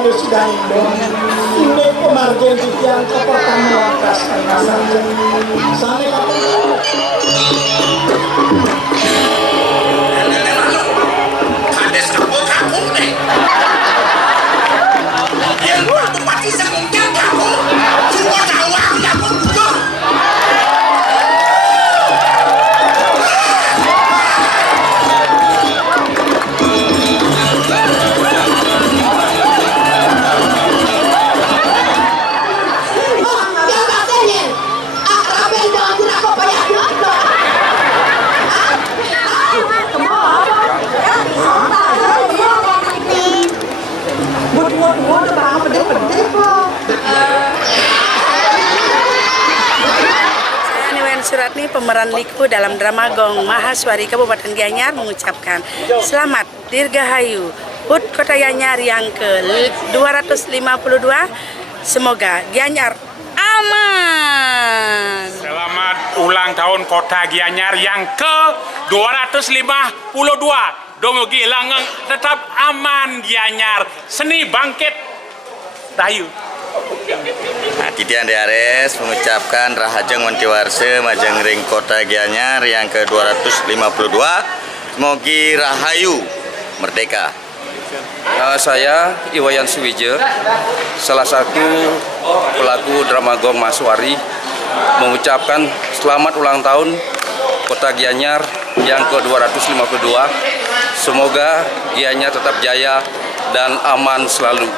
kami sudah ini pemargin yang ke pertama atas saja. Sampai Hades kampung nih. Yang waktu pasti semungkin kamu semua tawa yang berbuka. Suratni, pemeran Liku dalam drama Gong Mahaswari Kabupaten Gianyar mengucapkan selamat Dirgahayu HUT Kota Gianyar yang ke-252. Semoga Gianyar aman. Selamat ulang tahun Kota Gianyar yang ke-252. Dongo gilang tetap aman Gianyar. Seni bangkit Rahayu. Nah, Titian Ares mengucapkan Rahajeng Wantiwarse Majeng Ring Kota Gianyar yang ke-252. Semogi Rahayu Merdeka. Saya Iwayan Suwije, salah satu pelaku drama Gong Mahaswari, mengucapkan selamat ulang tahun Kota Gianyar yang ke-252. Semoga Gianyar tetap jaya dan aman selalu.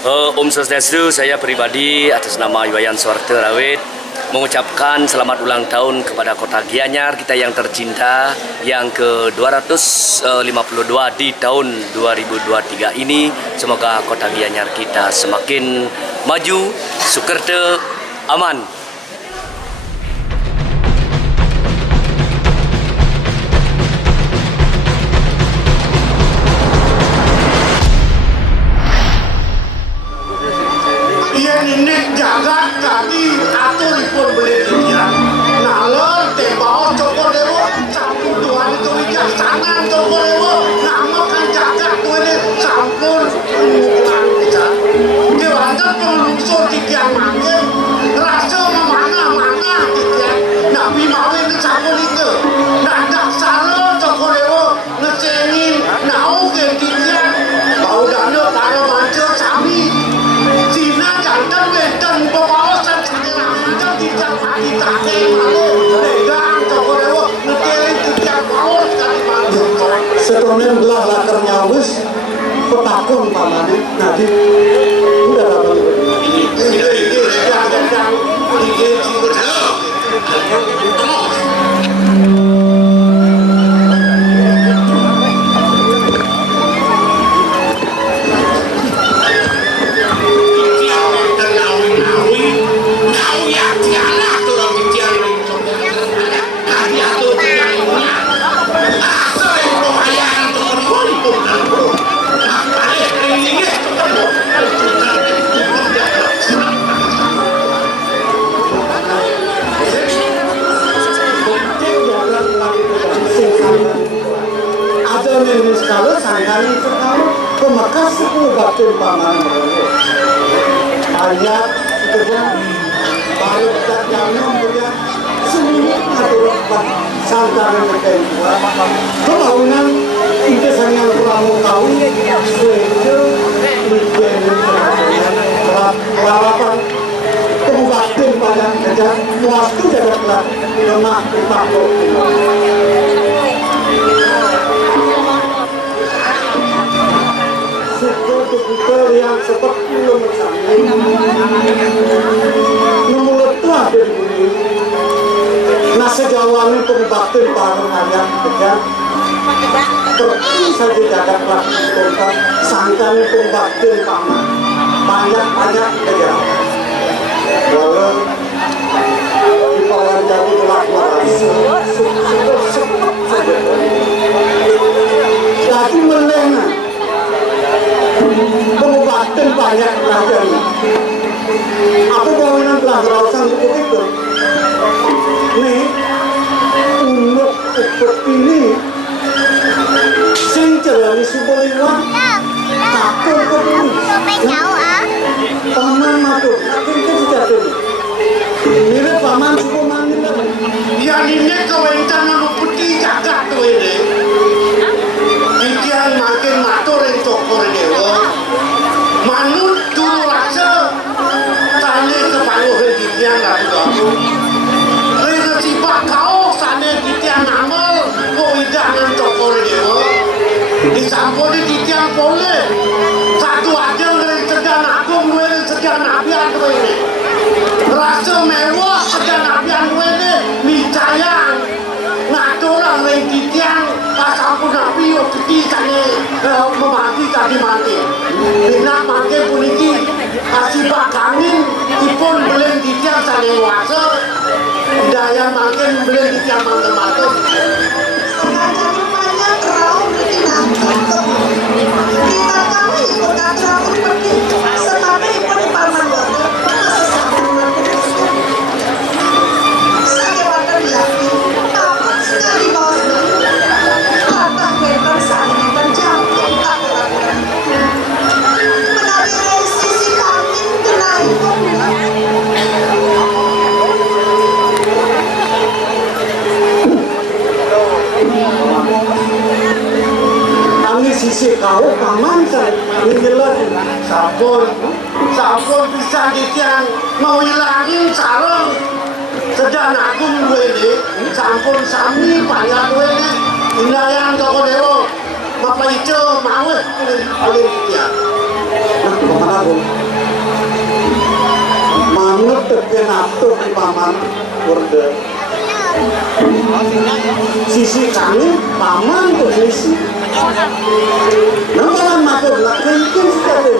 Om Swastiastu, saya pribadi atas nama Iwayan Suwarte Rawit mengucapkan selamat ulang tahun kepada Kota Gianyar kita yang tercinta yang ke-252 di tahun 2023 ini. Semoga Kota Gianyar kita semakin maju, sukerte, aman. Ini jaga tadi atur pun boleh dia. Nalor tembak cokor dewo, campur tuan itu bijaksana cokor dewo. Nama kan jaga tuh ini campur umuran kita. Dewasa pengunsur tiga mangga, rasa mana tiga. Nabi mawe itu campur itu. Nanda salah cokor dewo ngecengin, nau ke tiga. Bau dana karo manca sami. Jangan benteng bawasan sekarang ada tidak lagi tak malu legang cokor ngetelin tidak mau sekali malu setelahnya belah lakarnya wis petakun pamane nanti udah dapat ini kalau sangkali sekali pemakas itu batin paman ayat kerja baru tak jangan kerja semua atau sangkali mereka kemauan itu sangat kurang tahu itu kelalapan kebatin pada kerja waktu dapat lemah dipakai betul yang seperti nomor itu ada di bumi. Nah sejauh ini pembatin para ayat kerja terus saja jaga pelakukan sangkan pembatin paman banyak kerja. Walau di bawah jadi pelakuan jadi melena pengobatan banyak pelajar. Apa bangunan pelajar sanggup itu? Nih, untuk seperti ini Selari Subaliwan Kakek Kediri Paman Madu Kakek Kediri Mirip Paman Sukomani yang ini kewentan putih jagat tuh ini Bikian makin matur yang cokor dewa manut dulu rasa tanya kepaluh bikian dari kamu Rina sibak kau sana bikian amal kau idangan cokor dewa disampun di bikian boleh satu aja dari sedang agung dari sedang nabian tuh ini rasa mewah sedang nabian tuh ini micayang ngaturan yang bikian pasal pun nabi putih sana memati tadi mati bina makin puniki kasih bakanin ipun belen dikian sana wasa daya makin belen dikian mantap-mantap sengaja rupanya kerau bertindak kita kami ikut acara pergi sebab ikut di paman water saya water yakin takut sekali bos datang bener saling berjangkut tak kelakuan menari sisi kami kena ikut kami sisi kau paman saya menjelat sabun bisa dikian mau hilangin sarang sedang agung gue ini sampun sami banyak gue ini inayang toko dewa mapa itu mau boleh dikian nah paman agung manut tekan atur di paman orde sisi kami paman ke sisi namun matur lah kenkin sekali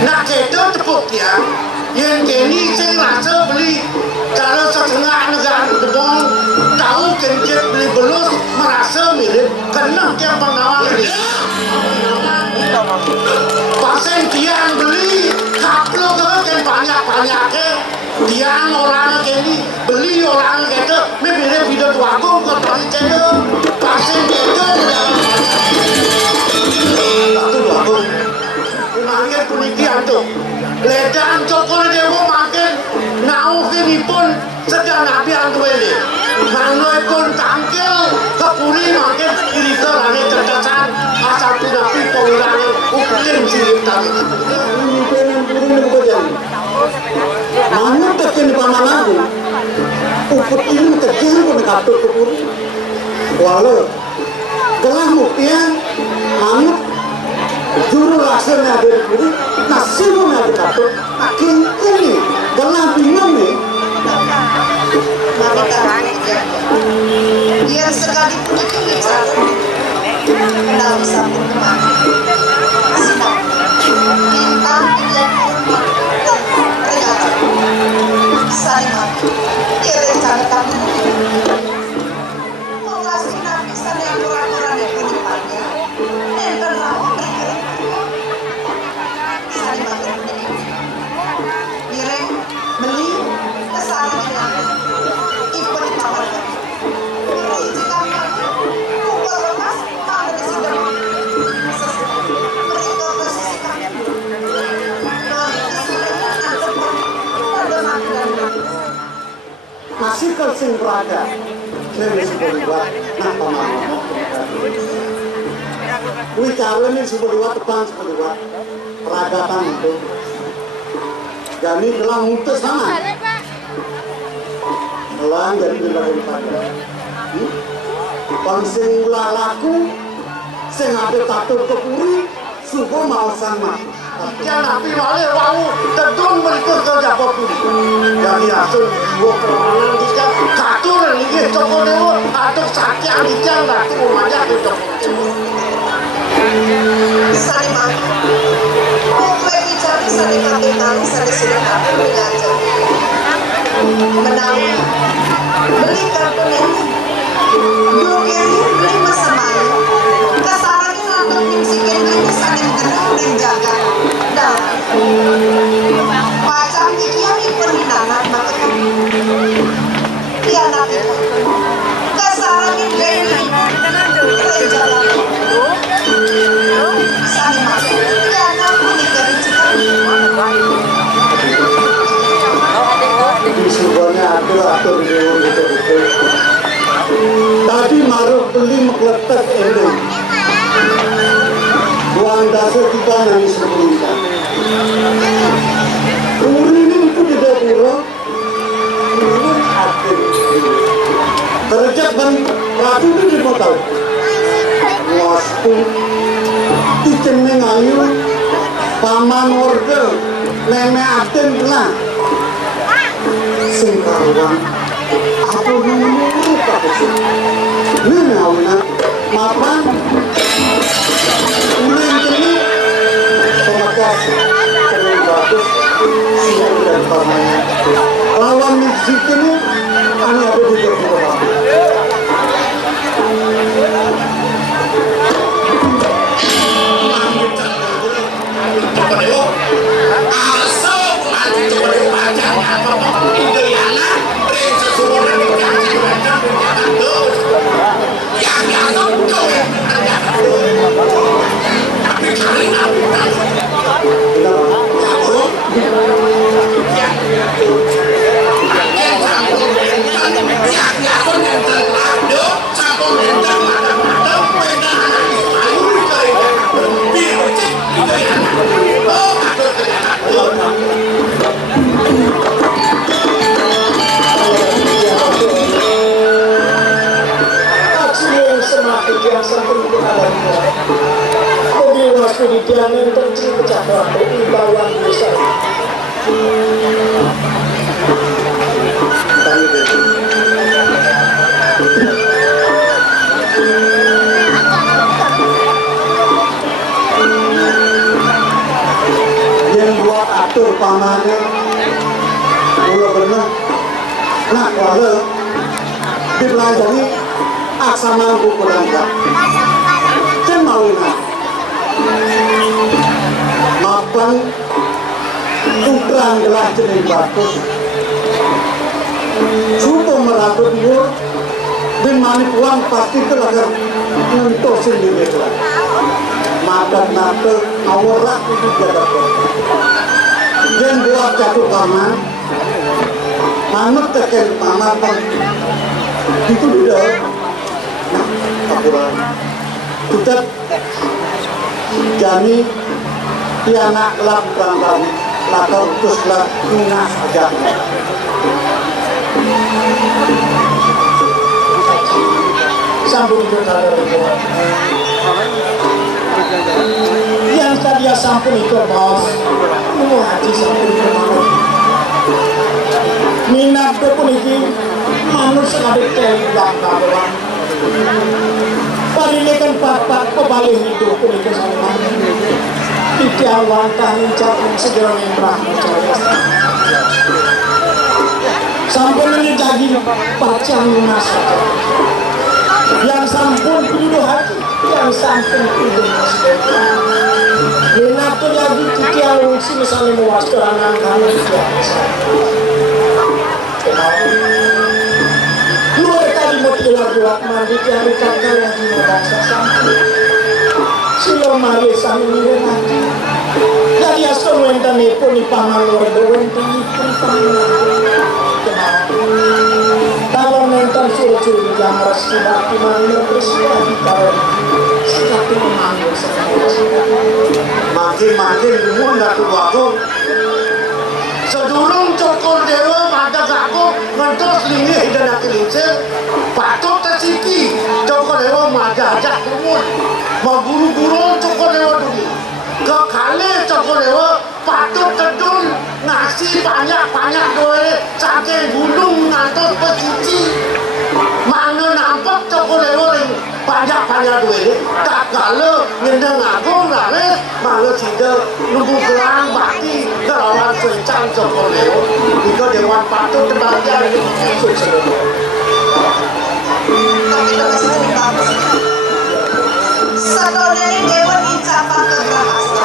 nak itu tepuk ya yang kini saya rasa beli cara setengah negara debong tahu kencet beli belus merasa mirip kena dia pengawal ini pasien tiang beli kaplo ke banyak tiang orang kini beli orang gitu mirip video tuaku ke tadi cendol pasien itu makin punikian tuh ledang cokol dewa makin naukin pun sedang nabi antu ini mangloi pun tangkil kepuri makin kiri ke langit cerdasan asal tu nabi pengirangan uketin sirip tadi mana tekin paman aku uketin tekin pun katut kepuri walau gelah mukian manut juru rasanya ada di nasibnya ada kapur makin ini gelah bingung nih biar sekali pun itu bicara dalam satu kemana sinap bintang dan ternyata saling mati dia rencanakan mau kasih nabi sana yang orang-orang yang penimpannya dan berlaku berkira saling mati mireng beli pada ini sebuah buat nah pamana wih kawin ini sebuah buat tepan sebuah buat peragatan itu jadi gelang untuk sama gelang jadi berbagai pada pangsing ulah laku sing ada tato kepuri suku mau sama yang nabi wale wangu tedung berikut kerja popuri jadi hasil dua permanen jika katur ini toko dewa atau sakit anjang ratu rumahnya ke toko Salima, mulai bicara Salima tentang Salima apa mengajar menawi beli kartu ini dua kiri beli masalah kasarannya untuk mengisikan ini saling kenal dan jaga dan macam dia ini penindakan maka dia nanti kasarannya beli jalan Salima dia nanti dikerincikan di sebuahnya atur dewa gitu tadi maruk beli mekletek ini buang dasar kita dari sebelumnya Uri ini itu tidak kurang ini akhir terjat dan ratu itu di motor waktu diceneng ayu paman warga nenek aten belah sing karuan aku dulu kapusuk ini awina mapan ulin ini pemakas terlalu bagus siang dan pamannya lawan musik ini aneh ada di dalam Didiamin terciri pecah waktu imbauan besar yang buat atur pamannya udah bener nah kalau dipelajari aksama buku langkah kan mau ini mapan ukuran gelas jenis bagus cukup merabut dia dan manik uang pasti telaga untuk sendiri gelas makan-makan awarak itu jaga dan buat jatuh paman manut teken paman itu tidak nah kapuran kita kami tiana lakukan kami lakau tuslah guna saja sambung berkata yang tadi sampun itu bos mau haji sampun itu manut minat pun ini manut sekali tembak kawan parilekan papat kembali hidup pun itu sama tidak wantah mencap segera membrah mencari sampun ini jadi pacang lunas yang sampun penduduk hati yang sampun penduduk minat pun lagi tidak wungsi misalnya mewaskerangan kamu tidak bisa luar kali mau tidak buat mandi dari kakak lagi merasa sampun silo mari sami nanti dari asal wenta nipu ni paman luar doang ni pun paman tapi calon mentor suci yang resmi bagi manggil presiden kalau satu memanggil makin dulu nggak keluarga sedurung cokor dewa pada gaku mentos lini dan akilinse patut tersiki cokor dewa maja ajak kumun mau guru-guru cokor dewa dulu ke kali cokor dewa patut tedun ngasih banyak-banyak doa saking gunung ngantos pesisi mana nampak cokor dewa yang banyak-banyak doa tak kalau ngendang agung lalu mana tidak nunggu gelang bakti kerawan sencang cokor dewa jika dewan patut terbahagia Sadone dewa dicapa keberhasa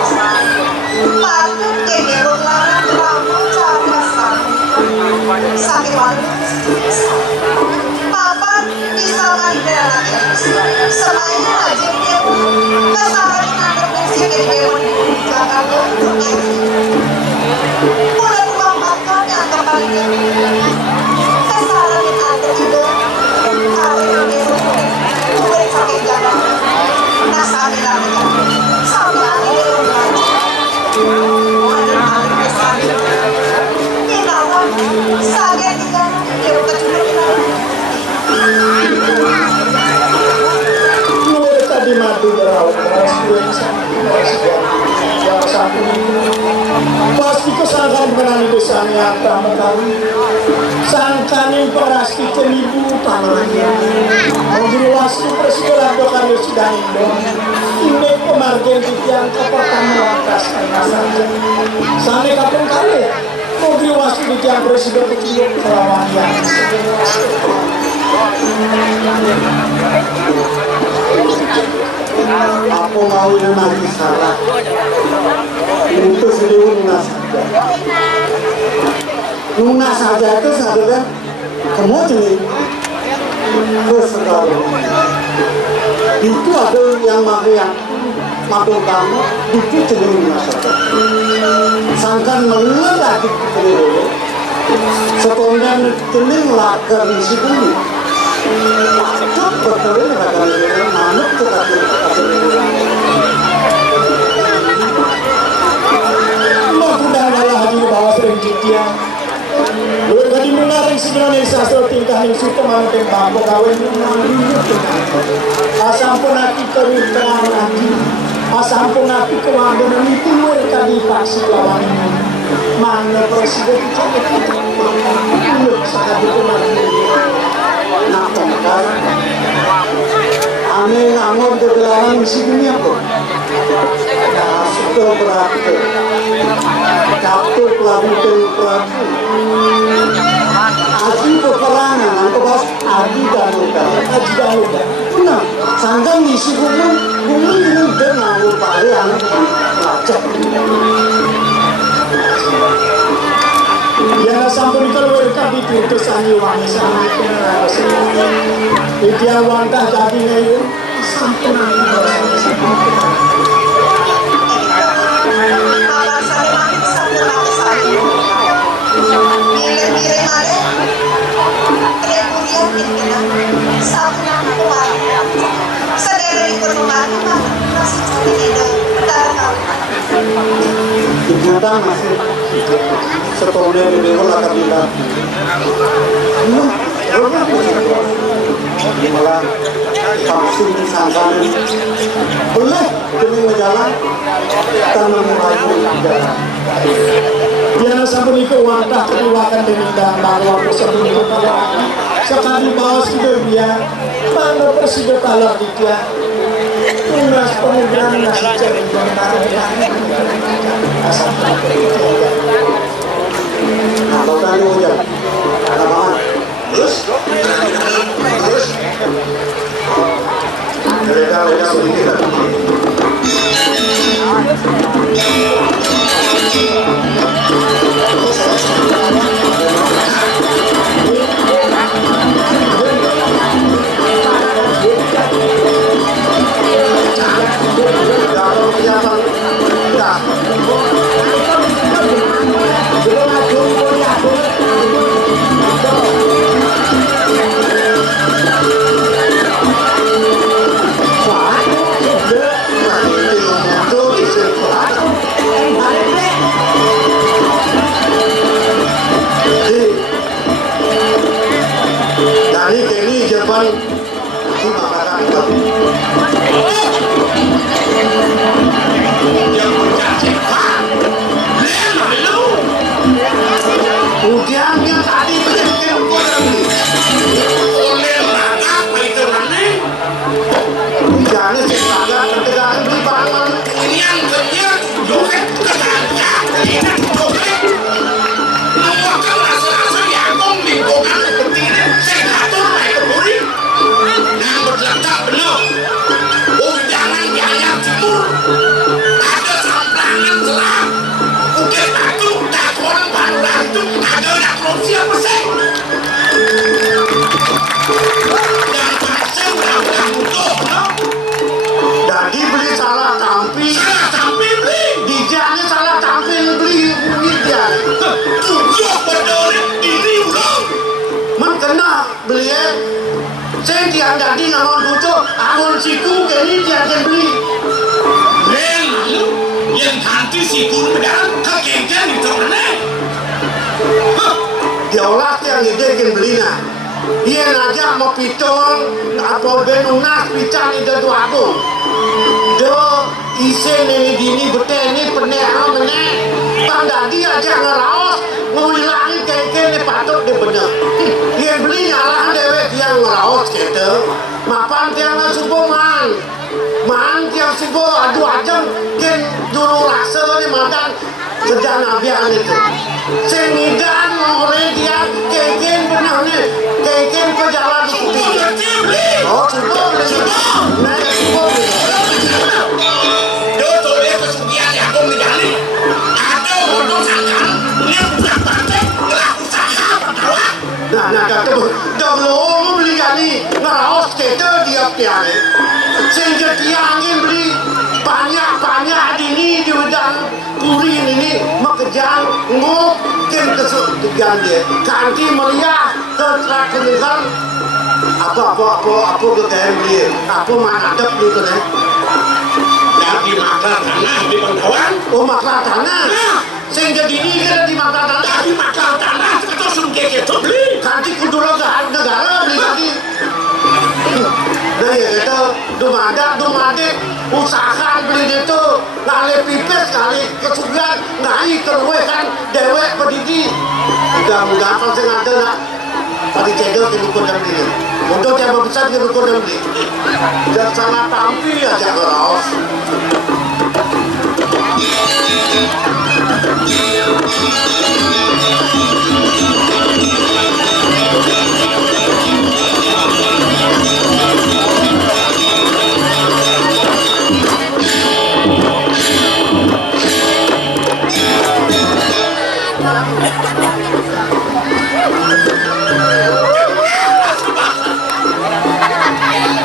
patut ke dewa larang ramu capa sakit waduh papan disalkan dalam semuanya aja dewa kesalahan antar fungsi ke dewa Jakarta mulai uang makan yang kembali kesalahan antar juga kalau dewa mulai sakit jalan nasari lagi sampai akhir saya tidak dewa kecuali tadi madu berawal pasti kesalahan mengenai desanya kamu sangkani perasti kenibu tangannya mobil wastu presiden atau kali sudah ini pemargen yang pertama atas saja sampai kapan kali mobil wastu di tiang presiden kecil kelawan yang aku mau lagi salah untuk seluruh lunas saja itu saudara kamu jadi kesekali itu ada yang mampu kamu itu jadi lunas saja sangkan meledak di kiri sekolah teling laker di sini patut betul akan manut tetapi adalah hadir bawah sering dia Luar tadi menarik sebenarnya sastra tingkah yang suka mengatakan bambu kawin asampun aku kerutan lagi asampun aku kewangan itu mereka dipaksa lawan mana presiden itu sangat dikenal nak pemekar aneh ngamor kegelaran di sini apa sudah berarti kaptur pelabuhan pelabu aji peperangan atau bos aji dan muda nah sangkan ngisi bumi ini udah nganggur pari anak lacak ya sampun kalau kami itu sani wangi sani itu yang wantah jadinya itu sampun Kita masih setahun yang lebih akan kita malah vaksin disangkan boleh demi menjalan tanam mulai berjalan dia sampai ke wadah keluarkan dengan bahwa sebelum itu sekali bawa sudah dia mana presiden kalah dia tunas pengujian nasi cering kalau tadi hujan apa terus mereka sedikit itu. Yang menjadi Pak. Lalu. Udiannya tadi bikin kurang nih. Oleh apa itu nanti? Udiannya sih kagak ketegangan di bangun. Yang kenyang doket ketangga ini doket. Nomor rasa-rasa yang kong lingkungan seperti ini saya ngatur naik keburi. Yang berletak benar. Undangan Jaya Timur. Ada samplangan selam. Bukit Batu, Dakon, Batu, ada nak siapa sih? Dan pasir udah butuh, no? Jadi beli salah tampil. Salah tampil beli. Dijaknya salah tampil beli unit dia. Tujuh berdiri diri ulang. Man kena beli saya tiang jadi nama butuh angon siku kini dia akan beli. Lalu yang nanti si guru bedaran kekengkan itu mana? Diolah tiang ide akan beli nah. Dia aja mau pitol apa benunas pican itu tu aku. Do isen ini gini betul ini pernah mana? Tanda dia aja ngeraos ngulangi kengken ini patut dia benar. Dia beli nyalah dewek yang ngeraos gitu. Mapan tiang subuh man tiang subuh adu ajam ken dulu rasa ni makan sedang nabian itu. Sengidan oleh dia kengken benar ni kengken pejalan putih. Oh subuh nah subuh. Dodo ya kesugihan yang kau medali. Ada orang sangkan dia bukan partai pelaku usaha pertawaan. Nah kata dahulu beli kali ngeraos kita dia tiang. Sehingga dia angin beli banyak dini di wedang kurin ini makejang ngop ken kesuk tegang dia. Kanti melihat terak kedengar apa kegayaan dia. Apa manadap gitu deh. Di maklar tanah di pertawaan. Oh maklar tanah. Sehingga dini kita di maklar tanah. Di maklar tanah kita sungguh kita beli. Kanti kudu negara beli kanti. Nah ya kita dumade usaha beli itu ngalih pipes kali kesugihan ngai keluwe kan dewek pedidi mudah-mudahan kalau saya ngada nak tadi cedok ke dukun dan beli untuk yang besar ke dukun dan beli dan sangat tampil aja ngeraos.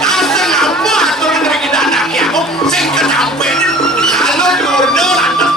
Asal apa atau yang lagi danak ya? Saya ketampen kalau diorder atau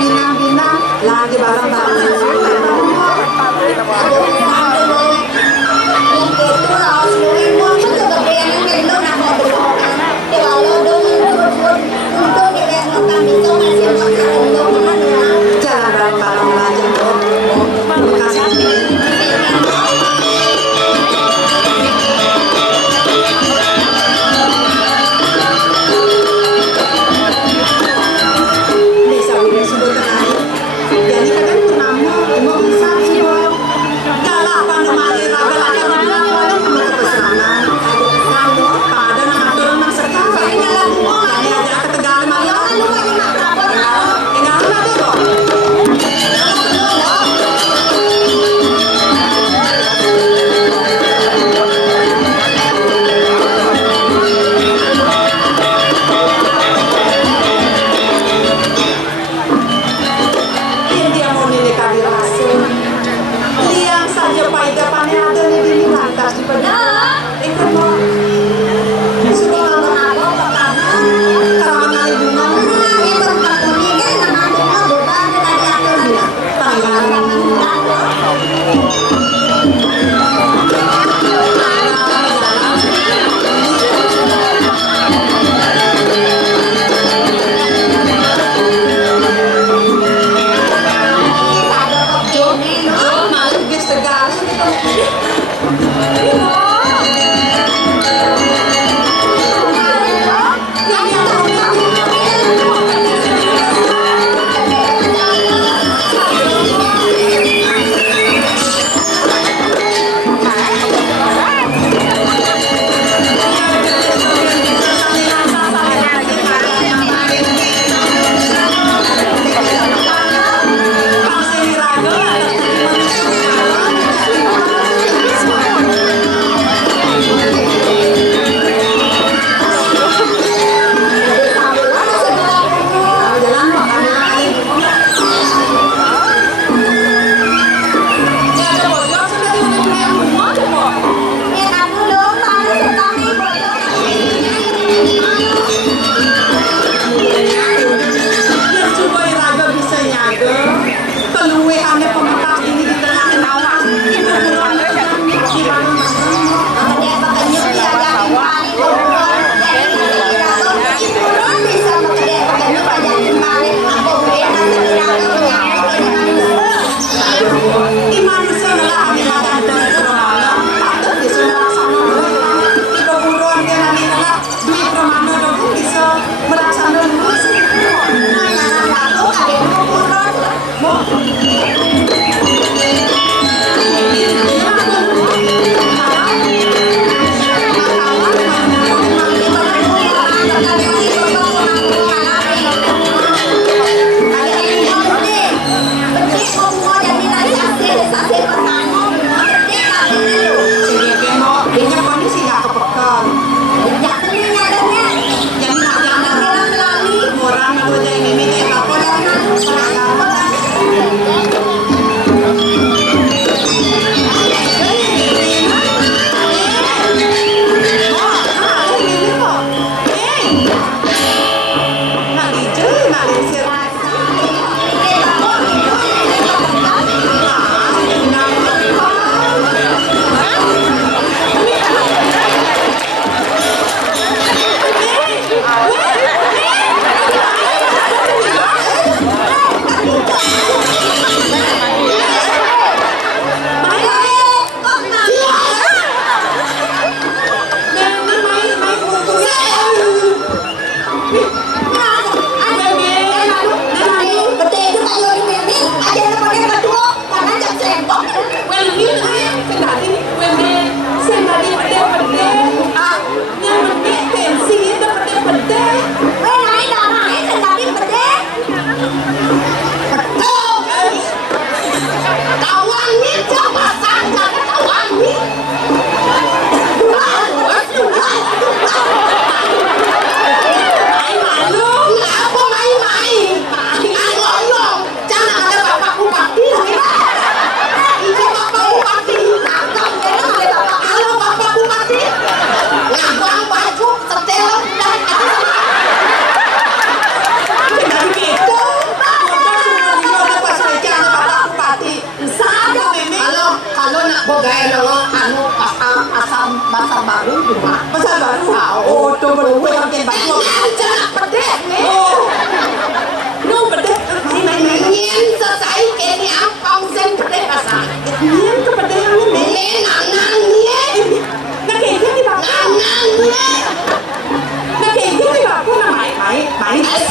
binang-binang lagi bareng-bareng. Jalan bareng-bareng belajar. Terima kasih. Desa Widya Subotanari, jadi kadang kenal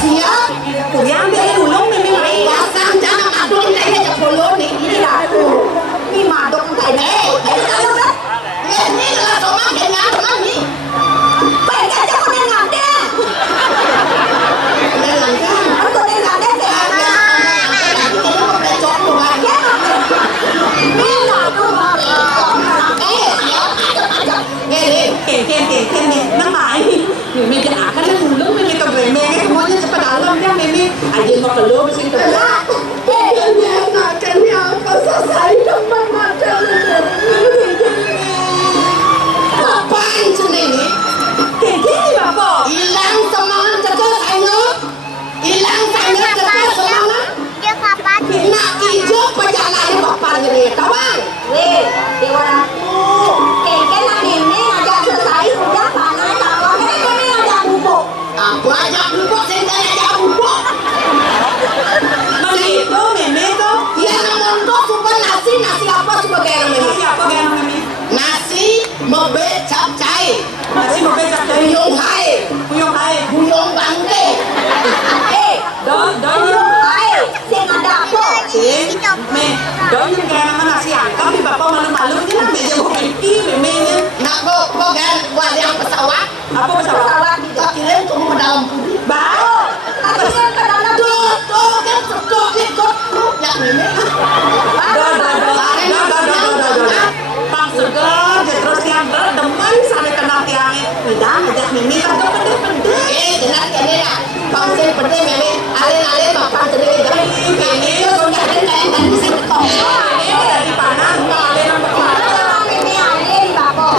siap. Yang dari dulu memang baik. Pasang jangan madok kayak aja polo nih. Ini lah. Ini madok kayak deh. Ayo dah. Ini lah sama dengan apa nih? Baik aja kau dengan dia. Dengan dia. Kau dengan dia deh. Nang mai mimi jangan akan dulu mimi ke breme semuanya cepat dalam dia mimi aja mau keluar sini ke belakang akhirnya apa selesai teman macam apaan sendiri kayak bapak hilang semangat cekal saya hilang sangat cekal semangat nak hijau perjalanan bapak jadi kawan dewa aku kayak nak mimi ngajak selesai udah panas apa mimi ngajak bubuk aku ajak bubuk saya ngajak bubuk begitu mimi tuh ya namun super nasi apa sebagai mimi nasi mobe capcay buyong hai buyong bangke buyong hai saya ngada apa me dong yang nasi angka mi bapak malu-malu ni lah meja bukti memangnya nak bogan buat yang pesawat apa pesawat kirim tunggu dalam budi bau tapi yang ke dalam tuh kan sedok ikut yang memang bang segar terus yang demen sampai kena tiangnya tidak ngajak mimi kan tuh pedih jelas ini lah bang saya pedih mimi alin-alin bapak jadi mimi sudah ada yang di sini kok ini dari panas nggak alin yang berpanas mimi alin bapak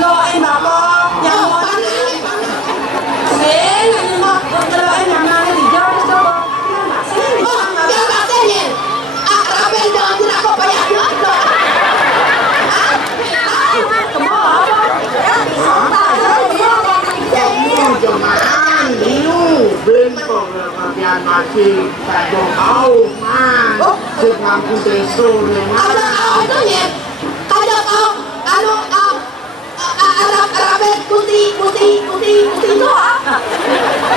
lo anh bảo con nhà con thế là nhưng mà lo anh làm nào thì do sao con dia katanya akrabel dengan tidak kok banyak juga jemaah bingung belum bagian masih tak tahu man sedang kudeso ada autonya ada anu Arabet putih itu ah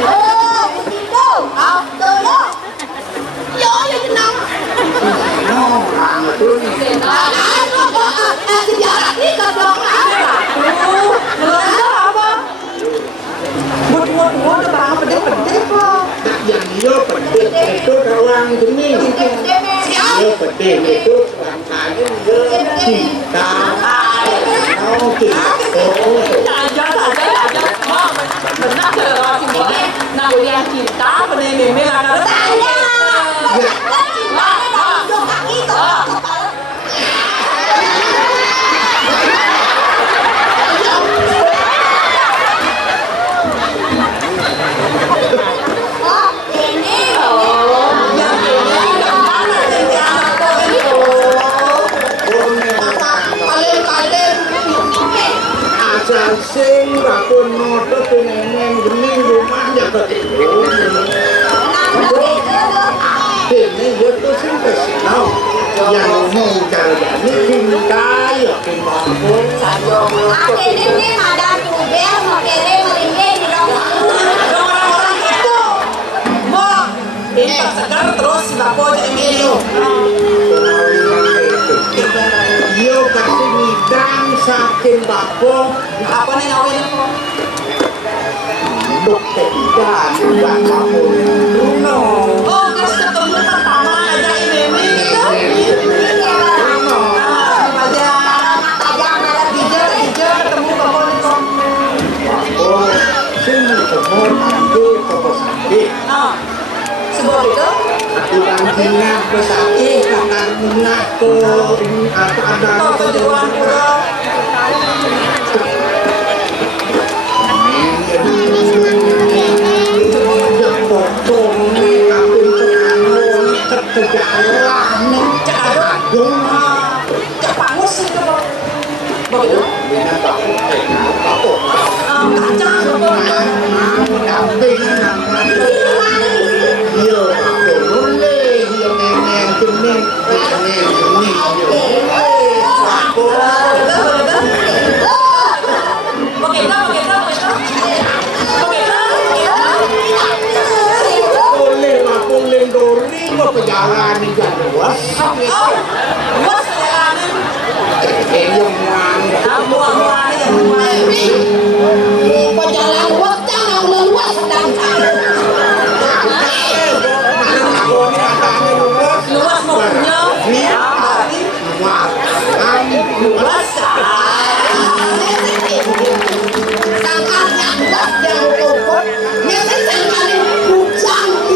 oh putih itu tuh yo kenal sejarah ini kedong apa buat bang pedih kok yang dia pedih itu orang gini dia pedih itu rangkanya dia cinta oh gitu cinta pada meme lah kan tanya cinta dalam dua kaki toh asal sing rapun noto peneneng gening rumah ya ketemu ini dia tuh sing kesinau yang mau caranya cinta ya kemampu ini ada kuber mau kere meringge di orang-orang itu mau ini segar terus bapo Emilio yo kasih ngidang saking bapo apa nih ngawin untuk ketidak dan bapo no oh terus ketemu pertama aja ini gitu aja ketemu bapo itu oh sing ketemu nanti toko sakit sebuah itu aturan kina pesakit akan kena ke ada kejuruan pulau perjalanan di jalan luas luas perjalanan yang perjalanan luas jangan luas dan luas mau punya luas sangkanya luas yang ukur biasanya sangkanya hujan ini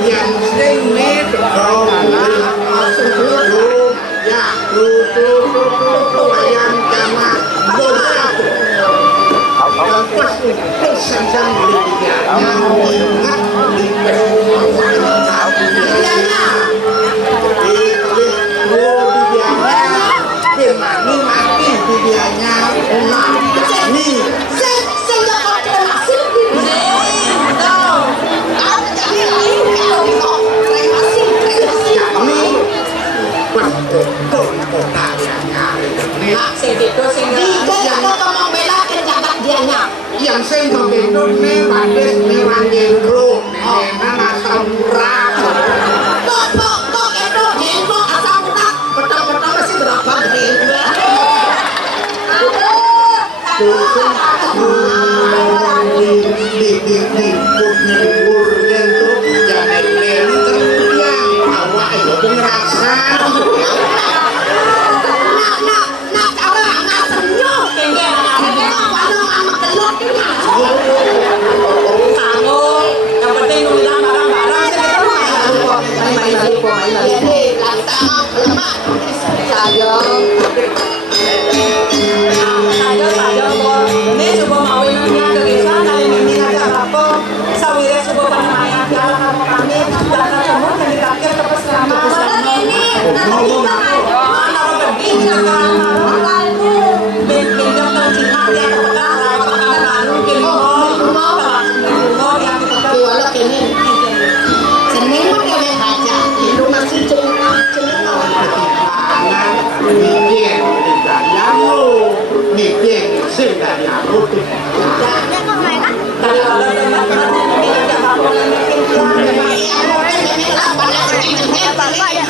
yang sering nih yang jangan beberapa yang pasti pesan dia yang ingat di mati dianya nih yang saya begitu nih wadis nih wanjengro nih nama samurak kok itu jengkok asal urak petang-petang masih berapa Apa